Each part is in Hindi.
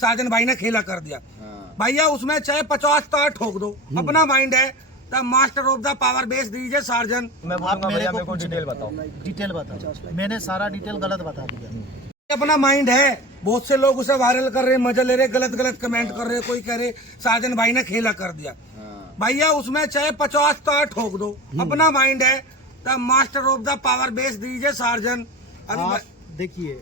साजन भाई ने खेला कर दिया। भैया उसमें चाहे 50 तार ठोक दो, अपना माइंड है। The master of the power base दीजिए सार्जन। आप मेरे को डिटेल बताओ। मैंने सारा डिटेल गलत बता दिया। अपना माइंड है। बहुत से लोग उसे वायरल कर रहे, मजा ले रहे, गलत गलत कमेंट कर रहे। कोई कह रहे साजन भाई ने खेला कर दिया। भैया उसमें चाहे 50 तार ठोक दो, अपना माइंड है। The master of the power base दीजिए सार्जन। अभी देखिए,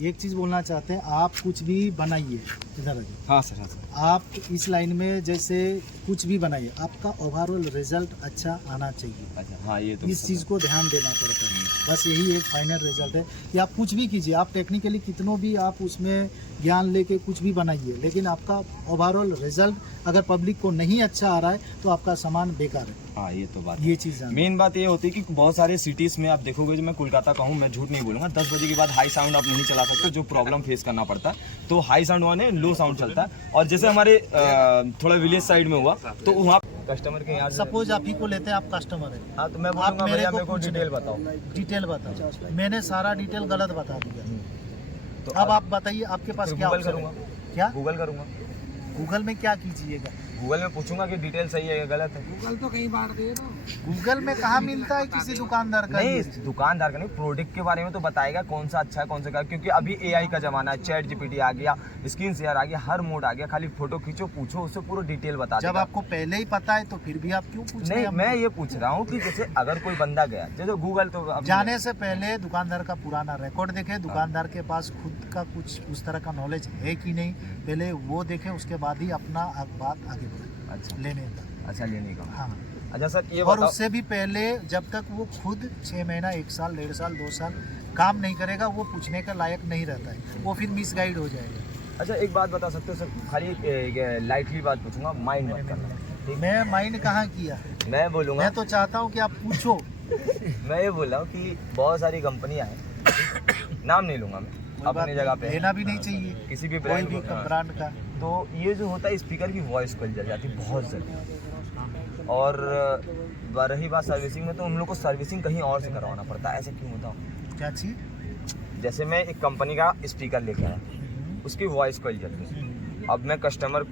एक चीज बोलना चाहते हैं, आप कुछ भी बनाइए इधर। हाँ सर, हाँ सर। आप इस लाइन में जैसे कुछ भी बनाइए, आपका ओवरऑल रिजल्ट अच्छा आना चाहिए। अच्छा, हाँ ये तो इस चीज़ को ध्यान देना पड़ता है। बस यही एक फाइनल रिजल्ट है कि आप कुछ भी कीजिए, आप टेक्निकली कितनों भी आप उसमें ज्ञान लेके कुछ भी बनाइए, लेकिन आपका ओवरऑल रिजल्ट अगर पब्लिक को नहीं अच्छा आ रहा है तो आपका सामान बेकार है। हाँ ये तो बात, ये चीज़ मेन बात ये होती है कि बहुत सारे सिटीज़ में आप देखोगे, जो मैं कोलकाता का हूँ, मैं झूठ नहीं बोलूँगा, 10 बजे के बाद हाई साउंड आप नहीं चला सकते, जो प्रॉब्लम फेस करना पड़ता है। तो हाई साउंड वाले लो साउंड चलता है। और जैसे हमारे थोड़ा विलेज साइड में हुआ तो वहाँ कस्टमर के यहाँ सपोज आप ही को लेते हैं, आप कस्टमर है। हाँ, तो मैं आप मेरे को डिटेल बताओ। डिटेल बताओ। मैंने सारा डिटेल गलत बता दिया। तो अब आप बताइए, आपके पास क्या गूगल करूँगा, क्या गूगल करूँगा। गूगल में क्या कीजिएगा? गूगल में पूछूंगा कि डिटेल सही है या गलत है। गूगल तो कहीं बांट दे ना। गूगल में कहाँ मिलता है किसी दुकानदार का? नहीं, दुकानदार का नहीं, प्रोडक्ट के बारे में तो बताएगा कौन सा अच्छा है कौन सा का, क्योंकि अभी एआई का जमाना है, चैट जीपीटी आ गया, स्क्रीन शेयर आ गया, हर मोड आ गया। खाली फोटो खींचो, पूछो, उससे पूरा डिटेल बता जब देगा। आपको पहले ही पता है तो फिर भी आप क्यों पूछ रहे नहीं, हैं? मैं ये पूछ रहा हूँ कि जैसे अगर कोई बंदा गया, जैसे गूगल तो जाने से पहले दुकानदार का पुराना रिकॉर्ड देखे, दुकानदार के पास खुद का कुछ उस तरह का नॉलेज है कि नहीं, पहले वो देखें, उसके बाद ही अपना बात आगे बढ़े। अच्छा, लेने का। अच्छा, लेने का। हाँ। अच्छा सर, ये और बताओ, उससे भी पहले जब तक वो खुद 6 महीना, 1 साल, 1.5 साल, 2 साल काम नहीं करेगा, वो पूछने का लायक नहीं रहता है, वो फिर मिसगाइड हो जाएगा। अच्छा एक बात बता सकते हो सर, खाली लाइटली बात पूछूंगा, माइंड मत करना। मैं माइंड कहाँ किया? मैं बोलूँगा, मैं तो चाहता हूँ कि आप पूछो। मैं ये बोल रहा हूँ कि बहुत सारी कंपनियां हैं, नाम नहीं लूंगा मैं, अपनी जगह पे लेना भी नहीं चाहिए किसी भी कोई भी ब्रांड ब्रांड का। तो ये जो होता है स्पीकर की वॉइस कॉल जल जाती है बहुत जल्दी। और रही बात सर्विसिंग में, तो उन लोग को सर्विसिंग कहीं और से करवाना पड़ता है। ऐसा क्यों होता है? क्या चीज? जैसे मैं एक कंपनी का स्पीकर लेके आया, उसकी वॉइस कॉल जल गई, अब मैं कस्टमर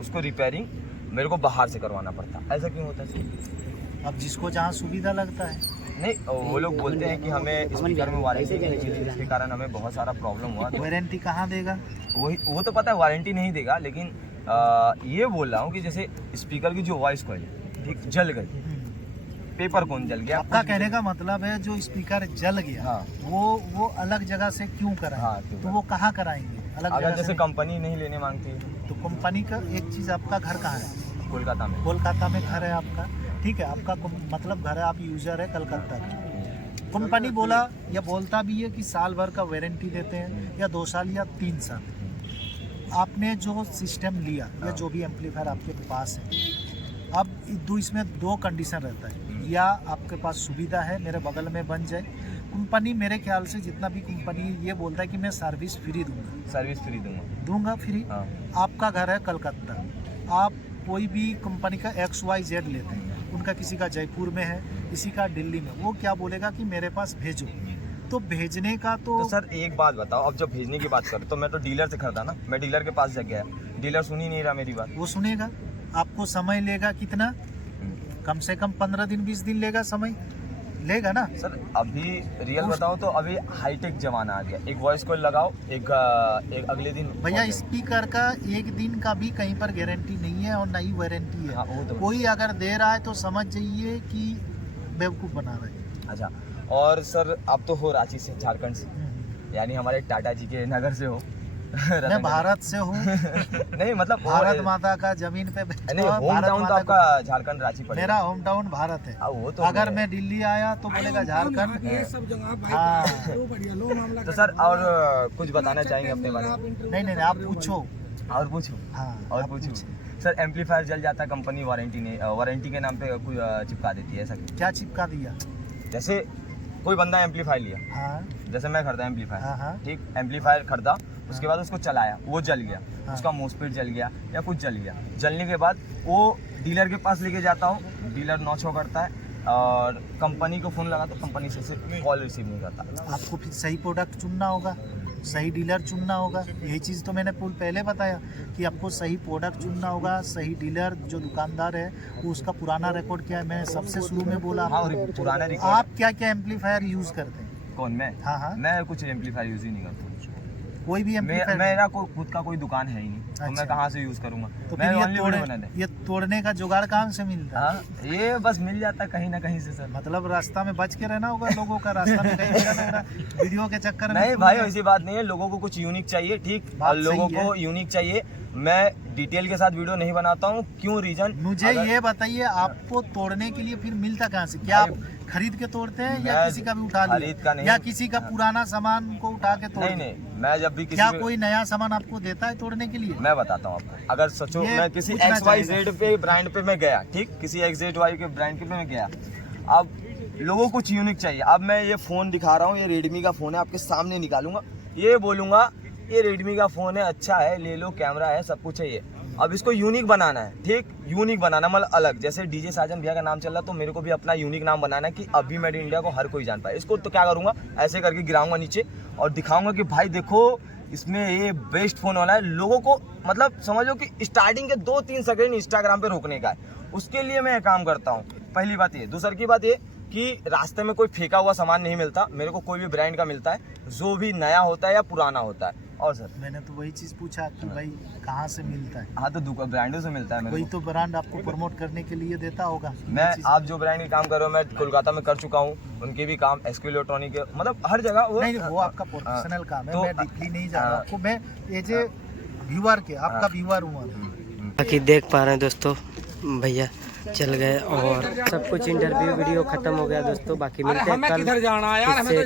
उसको रिपेयरिंग मेरे को बाहर से करवाना पड़ता, ऐसा क्यों होता है? अब जिसको जहाँ सुविधा लगता है। नहीं, वो लोग बोलते हैं कि हमें स्पीकर में वारंटी नहीं थी, जिसके कारण हमें बहुत सारा प्रॉब्लम हुआ। तो वारंटी कहाँ देगा? वो तो पता है वारंटी नहीं देगा, लेकिन ये बोल रहा हूँ कि जैसे स्पीकर की जो वॉइस कॉल ठीक जल गई, पेपर कौन जल गया, आपका कहने का मतलब है जो स्पीकर जल गया, हाँ, वो अलग जगह से क्यों कराएं? हाँ, तो वो कहाँ कराएंगे? अलग अगर जगह जैसे से कंपनी नहीं लेने मांगती है तो कंपनी का एक चीज, आपका घर कहाँ है? कोलकाता में। कोलकाता में घर है आपका, ठीक है, आपका मतलब घर है, आप यूजर है कलकत्ता का। कंपनी बोला या बोलता भी है कि साल भर का वारंटी देते हैं, या 2 साल या 3 साल। आपने जो सिस्टम लिया या जो भी एम्पलीफायर आपके पास है, अब इसमें 2 कंडीशन रहता है, या आपके पास सुविधा है मेरे बगल में बन जाए। कंपनी मेरे ख्याल से जितना भी कंपनी ये बोलता है कि मैं सर्विस फ्री दूंगा, सर्विस फ्री दूंगा फ्री। हाँ। आपका घर है कलकत्ता, आप कोई भी कंपनी का XYZ लेते हैं, उनका किसी का जयपुर में है, किसी का दिल्ली में, वो क्या बोलेगा कि मेरे पास भेजो, तो भेजने का तो सर एक बात बताओ, अब जब भेजने की बात करें तो मैं तो डीलर से खरीदा ना, मैं डीलर के पास गया, डीलर सुन ही नहीं रहा मेरी बात। वो सुनेगा, आपको समय लेगा कितना, कम से कम 15 दिन 20 दिन लेगा, समय लेगा ना सर। अभी रियल बताओ तो अभी हाईटेक जमाना आ गया, एक वॉइस कॉल लगाओ, एक अगले दिन भैया स्पीकर का 1 दिन का भी कहीं पर गारंटी नहीं है और नई वारंटी है। हाँ, वो तो कोई अगर दे रहा है तो समझ जाइए कि बेवकूफ़ बना रहे हैं। अच्छा, और सर आप तो हो रांची से, झारखंड से, यानी हमारे टाटा जी के नगर से हो। मैं भारत से हूँ। नहीं मतलब भारत माता का जमीन पे नहीं, होम टाउन तो आपका झारखंड रांची पड़ेगा। मेरा होम टाउन भारत है। वो तो अगर मैं दिल्ली आया तो बोलेगा झारखंड। ये सब जगह हाँ। लो मामला। तो सर और कुछ बताना चाहेंगे अपने बारे में? नहीं, आप पूछो। और पूछो? हाँ, और पूछो। सर एम्पलीफायर जल जाता है, कंपनी वारंटी के नाम पे कोई चिपका देती है, ऐसा क्या चिपका दिया? जैसे कोई बंदा एम्पलीफायर लिया, हाँ, जैसे मैं खरीदा एम्पलीफायर, हाँ, ठीक, एम्पलीफायर खरीदा, उसके बाद उसको चलाया, वो जल गया, हाँ। उसका मोस्फेट जल गया या कुछ जल गया, जलने के बाद वो डीलर के पास लेके जाता हूँ, डीलर नौ-छो करता है और कंपनी को फ़ोन लगा तो कंपनी से सिर्फ कॉल रिसीव नहीं करता। आपको फिर सही प्रोडक्ट चुनना होगा। सही डीलर चुनना होगा। यही चीज़ तो मैंने पहले बताया कि आपको सही प्रोडक्ट चुनना होगा, सही डीलर जो दुकानदार है वो उसका पुराना रिकॉर्ड क्या है, मैंने सबसे शुरू में बोला। हाँ, और पुराना रिकॉर्ड। आप क्या क्या एम्पलीफायर यूज़ करते हैं? कौन, मैं? हाँ हाँ, मैं कुछ एम्पलीफायर यूज ही नहीं करता। कोई भी एम्पलीफायर? मेरा खुद का कोई दुकान है ही नहीं, तो मैं कहाँ से यूज करूंगा? तो मैं फिर only video बनाने। ये तोड़ने का जुगाड़ कहाँ से मिलता है? हाँ, ये बस मिल जाता है कहीं ना कहीं से सर। मतलब रास्ता में बच के रहना होगा लोगों का, रास्ता में कहीं मिला नहीं रहा, वीडियो के चक्कर में। नहीं भाई, ऐसी बात नहीं है, लोगों को कुछ यूनिक चाहिए, ठीक, बात और लोगों सही है। को यूनिक चाहिए। मैं डिटेल के साथ वीडियो नहीं बनाता हूँ, क्यों? रीजन मुझे ये बताइए, आपको तोड़ने के लिए फिर मिलता कहाँ से? क्या आप खरीद के तोड़ते हैं या मैं किसी का भी उठा खरीद का लिया, नहीं। या किसी का पुराना सामान को उठा के तोड़? नहीं, मैं जब भी क्या किसी कोई नया सामान आपको देता है तोड़ने के लिए? मैं बताता हूँ आपको, अगर सचो ये मैं किसी पूछना XYZ पे ब्रांड पे मैं गया, ठीक, किसी XYZ के ब्रांड पे मैं गया, अब लोगों को कुछ यूनिक चाहिए। अब मैं ये फोन दिखा रहा हूँ, ये रेडमी का फोन है, आपके सामने निकालूंगा, ये बोलूंगा ये रेडमी का फोन है, अच्छा है, ले लो, कैमरा है, सब कुछ है ये। अब इसको यूनिक बनाना है, ठीक, यूनिक बनाना मतलब अलग। जैसे डीजे साजन भैया का नाम चल रहा, तो मेरे को भी अपना यूनिक नाम बनाना है कि अभी मेड इन इंडिया को हर कोई जान पाए। इसको तो क्या करूंगा, ऐसे करके गिराऊंगा नीचे और दिखाऊंगा कि भाई देखो इसमें ये बेस्ट फोन वाला है। लोगों को मतलब समझो कि स्टार्टिंग के 2-3 सेकंड इंस्टाग्राम पे रोकने का है, उसके लिए मैं काम करता हूँ। पहली बात ये। दूसरी बात ये कि रास्ते में कोई फेंका हुआ सामान नहीं मिलता, मेरे को कोई भी ब्रांड का मिलता है, जो भी नया होता है या पुराना होता है। और सर मैंने तो वही चीज़ पूछा कि भाई कहाँ से मिलता है? हाँ, तो ब्रांडों से मिलता है मेरे वही को। तो ब्रांड आपको प्रमोट करने के लिए देता होगा। मैं आप जो ब्रांड के काम कर रहे हो, मैं कोलकाता में कर चुका हूँ, उनके भी काम SQ इलेक्ट्रॉनिक के, मतलब हर जगह वो। नहीं, वो आपका प्रोफेशनल काम है, तो- मैं डीपली नहीं जा रहा आपको, मैं एज ए व्यूअर के, आपका व्यूअर हूँ। बाकी देख पा रहे हैं दोस्तों, भैया चल गए और सब कुछ इंटरव्यू वीडियो खत्म हो गया दोस्तों। बाकी मिलते हैं हमें कल किधर जाना है यार, हमें इससे तो